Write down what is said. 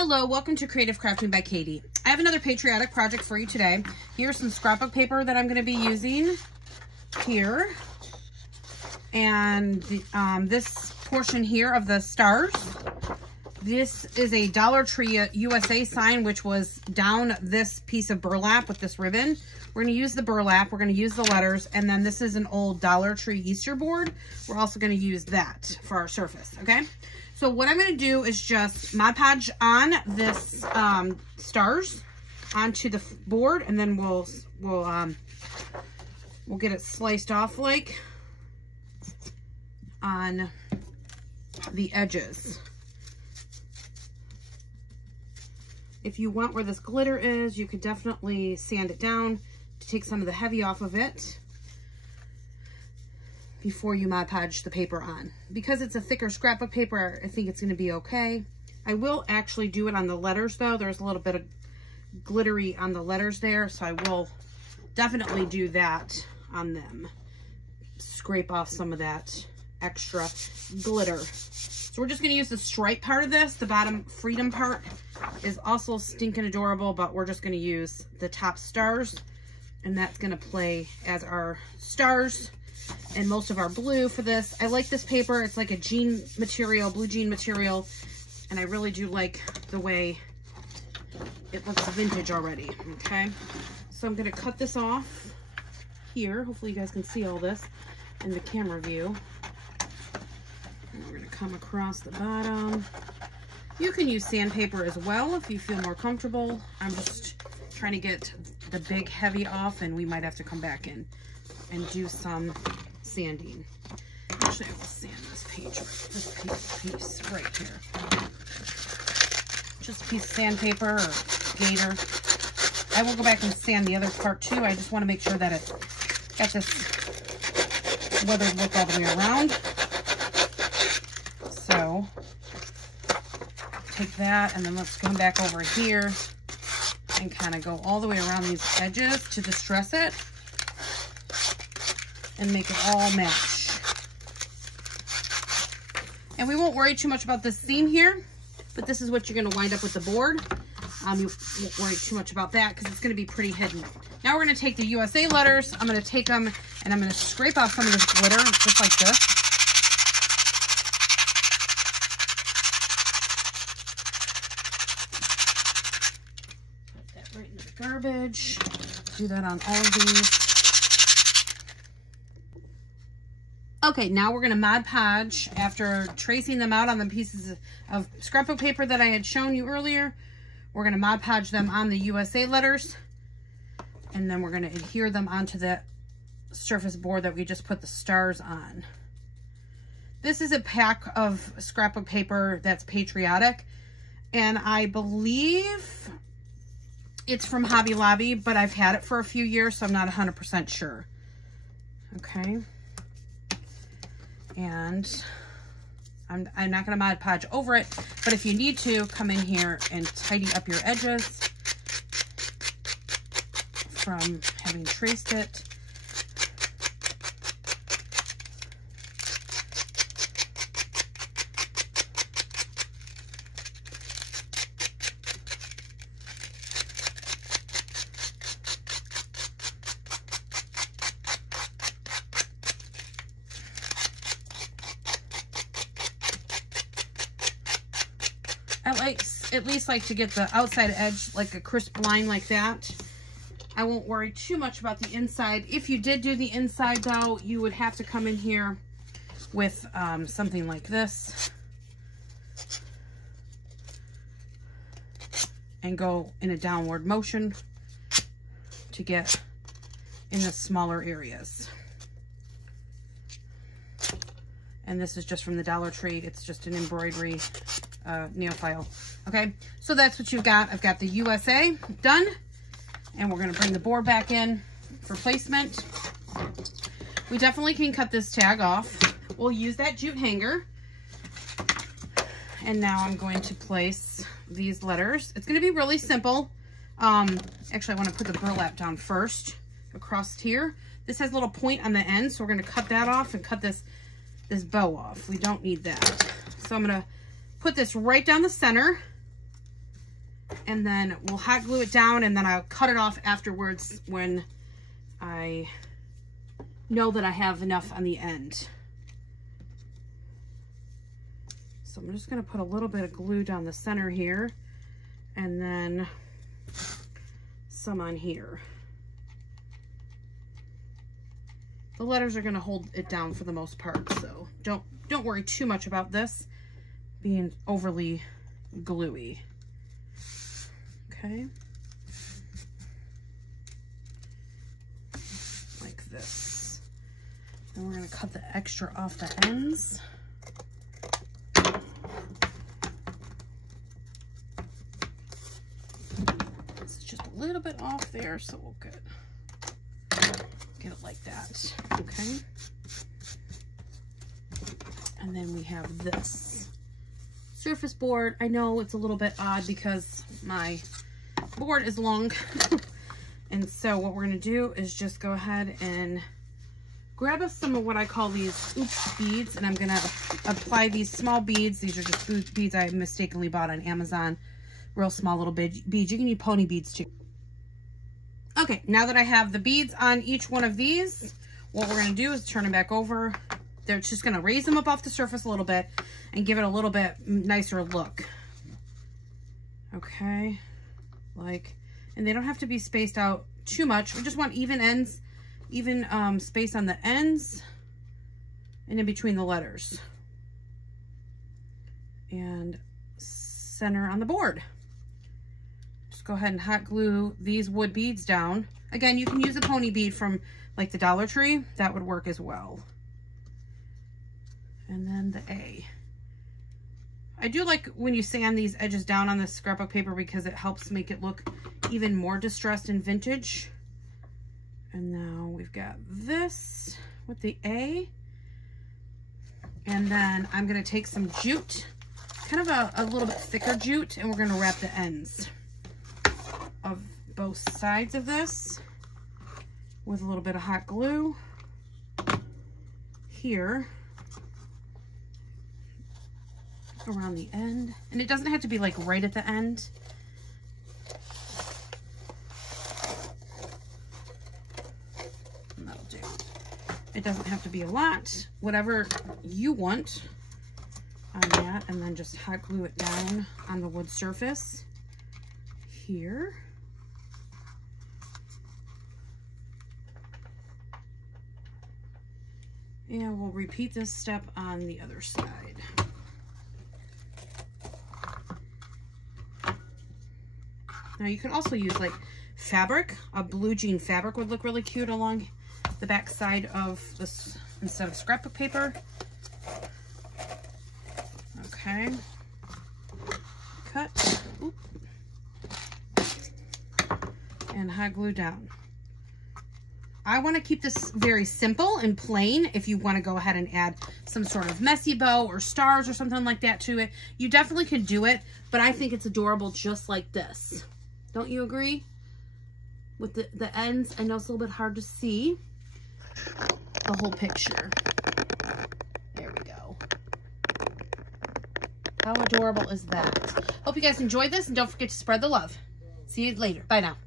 Hello, welcome to Creative Crafting by Katie. I have another patriotic project for you today. Here's some scrapbook paper that I'm going to be using here. And this portion here of the stars, this is a Dollar Tree USA sign, which was down this piece of burlap with this ribbon. We're going to use the burlap, we're going to use the letters, and then this is an old Dollar Tree Easter board. We're also going to use that for our surface, okay? So what I'm going to do is just Mod Podge on this stars onto the board, and then we'll get it sliced off like on the edges. If you want where this glitter is, you could definitely sand it down to take some of the heavy off of it before you Mod Podge the paper on. Because it's a thicker scrapbook paper, I think it's going to be okay. I will actually do it on the letters though. There's a little bit of glittery on the letters there, so I will definitely do that on them. Scrape off some of that extra glitter. So we're just going to use the stripe part of this. The bottom freedom part is also stinking adorable, but we're just going to use the top stars, and that's going to play as our stars and most of our blue for this. I like this paper. It's like a jean material, blue jean material, and I really do like the way it looks vintage already, okay? So I'm going to cut this off here. Hopefully you guys can see all this in the camera view. And we're going to come across the bottom. You can use sandpaper as well if you feel more comfortable. I'm just trying to get the big heavy off, and we might have to come back in and do some sanding. Actually, I will sand this piece right here. Just a piece of sandpaper or gator. I will go back and sand the other part too. I just want to make sure that it's got this weathered look all the way around. So take that, and then let's come back over here and kind of go all the way around these edges to distress it and make it all match. And we won't worry too much about this seam here, but this is what you're going to wind up with the board. You won't worry too much about that because it's going to be pretty hidden. Now we're going to take the USA letters. I'm going to take them and I'm going to scrape off some of this glitter just like this. Put that right into the garbage. Do that on all of these. Okay, now we're going to Mod Podge after tracing them out on the pieces of scrapbook paper that I had shown you earlier. We're going to Mod Podge them on the USA letters, and then we're going to adhere them onto that surface board that we just put the stars on. This is a pack of scrapbook paper that's patriotic, and I believe it's from Hobby Lobby, but I've had it for a few years, so I'm not 100% sure. Okay. And I'm not going to Mod Podge over it, but if you need to, come in here and tidy up your edges from having traced it. I at least like to get the outside edge like a crisp line like that. I won't worry too much about the inside. If you did do the inside though, you would have to come in here with something like this and go in a downward motion to get in the smaller areas. And this is just from the Dollar Tree. It's just an embroidery nail file. Okay, so that's what you've got. I've got the USA done, and we're going to bring the board back in for placement. We definitely can cut this tag off. We'll use that jute hanger, and now I'm going to place these letters. It's going to be really simple. Actually, I want to put the burlap down first across here. This has a little point on the end, so we're going to cut that off and cut this bow off. We don't need that. So I'm going to put this right down the center And then we'll hot glue it down, and then I'll cut it off afterwards when I know that I have enough on the end. So I'm just going to put a little bit of glue down the center here, and then some on here. The letters are going to hold it down for the most part, so don't worry too much about this being overly gluey. Okay. Like this. Then we're going to cut the extra off the ends. It's just a little bit off there, so we'll get it like that. Okay. And then we have this surface board. I know it's a little bit odd because my board is long. And so what we're going to do is just go ahead and grab us some of what I call these oops beads, and I'm going to apply these small beads. These are just beads I mistakenly bought on Amazon. Real small little beads. You can use pony beads too. Okay, now that I have the beads on each one of these, what we're going to do is turn them back over. They're just going to raise them up off the surface a little bit and give it a little bit nicer look. Okay, and they don't have to be spaced out too much. We just want even ends, even space on the ends and in between the letters. And center on the board. Just go ahead and hot glue these wood beads down. Again, you can use a pony bead from like the Dollar Tree. That would work as well. And then the A. I do like when you sand these edges down on this scrapbook paper because it helps make it look even more distressed and vintage. And now we've got this with the A. And then I'm going to take some jute, kind of a little bit thicker jute, and we're going to wrap the ends of both sides of this with a little bit of hot glue here around the end. And it doesn't have to be like right at the end. And that'll do. It doesn't have to be a lot, whatever you want on that. And then just hot glue it down on the wood surface here. And we'll repeat this step on the other side. Now you can also use like fabric. A blue jean fabric would look really cute along the back side of this instead of scrapbook paper. Okay. Cut. Oop. And hot glue down. I want to keep this very simple and plain. If you want to go ahead and add some sort of messy bow or stars or something like that to it, you definitely can do it, but I think it's adorable just like this. Don't you agree? With the ends, I know it's a little bit hard to see the whole picture. There we go. How adorable is that? Hope you guys enjoyed this, and don't forget to spread the love. See you later. Bye now.